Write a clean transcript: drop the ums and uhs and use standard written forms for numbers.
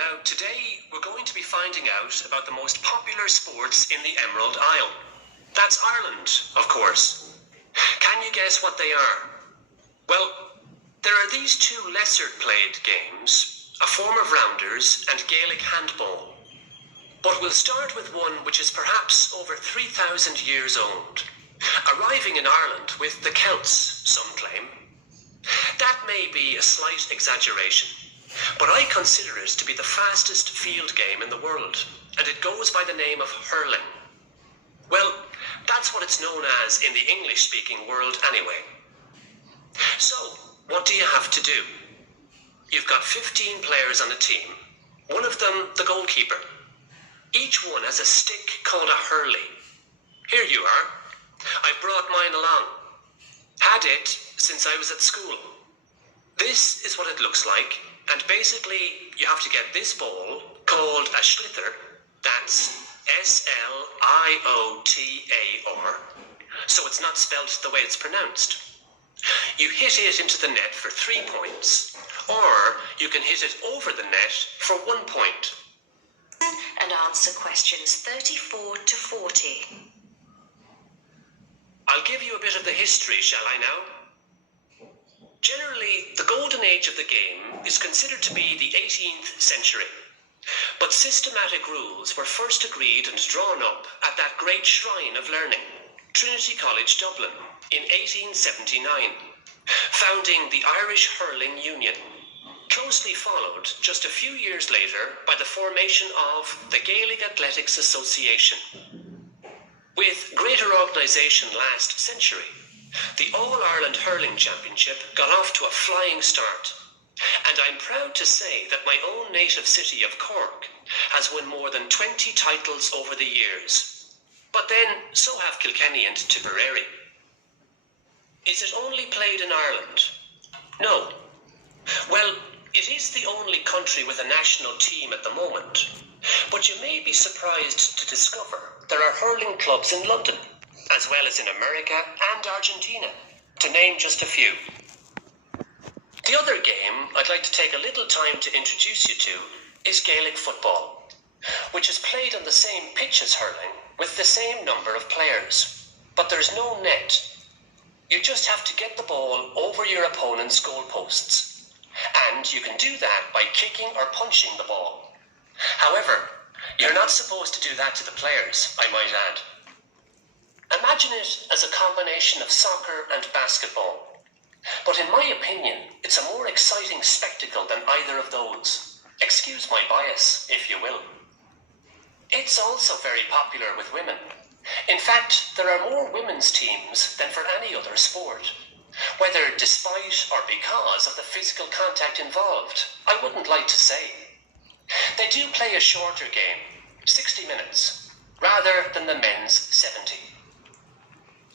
Now, today we're going to be finding out about the most popular sports in the Emerald Isle. That's Ireland, of course. Can you guess what they are? Well, there are these two lesser played games, a form of rounders and Gaelic handball. But we'll start with one which is perhaps over 3,000 years old, arriving in Ireland with the Celts, some claim. That may be a slight exaggeration, but I consider it to be the fastest field game in the world, and it goes by the name of hurling. Well, that's what it's known as in the English-speaking world anyway. So, what do you have to do? You've got 15 players on a team, one of them the goalkeeper. Each one has a stick called a hurley. Here you are. I brought mine along. Had it since I was at school. This is what it looks like, and basically you have to get this ball, called a sliotar, that's S-L-I-O-T-A-R, so it's not spelt the way it's pronounced. You hit it into the net for 3 points, or you can hit it over the net for 1 point. And answer questions 34 to 40. I'll give you a bit of the history, shall I now? Generally, the golden age of the game is considered to be the 18th century. But systematic rules were first agreed and drawn up at that great shrine of learning, Trinity College Dublin, in 1879, founding the Irish Hurling Union, closely followed just a few years later by the formation of the Gaelic Athletics Association. With greater organisation last century, the All-Ireland Hurling Championship got off to a flying start, and I'm proud to say that my own native city of Cork has won more than 20 titles over the years. But then, so have Kilkenny and Tipperary. Is it only played in Ireland? No. Well, it is the only country with a national team at the moment, but you may be surprised to discover there are hurling clubs in London, as well as in America and Argentina, to name just a few. The other game I'd like to take a little time to introduce you to is Gaelic football, which is played on the same pitch as hurling with the same number of players, but there's no net. You just have to get the ball over your opponent's goalposts. And you can do that by kicking or punching the ball. However, you're not supposed to do that to the players, I might add. Imagine it as a combination of soccer and basketball. But in my opinion, it's a more exciting spectacle than either of those. Excuse my bias, if you will. It's also very popular with women. In fact, there are more women's teams than for any other sport. Whether despite or because of the physical contact involved, I wouldn't like to say. They do play a shorter game, 60 minutes, rather than the men's 70.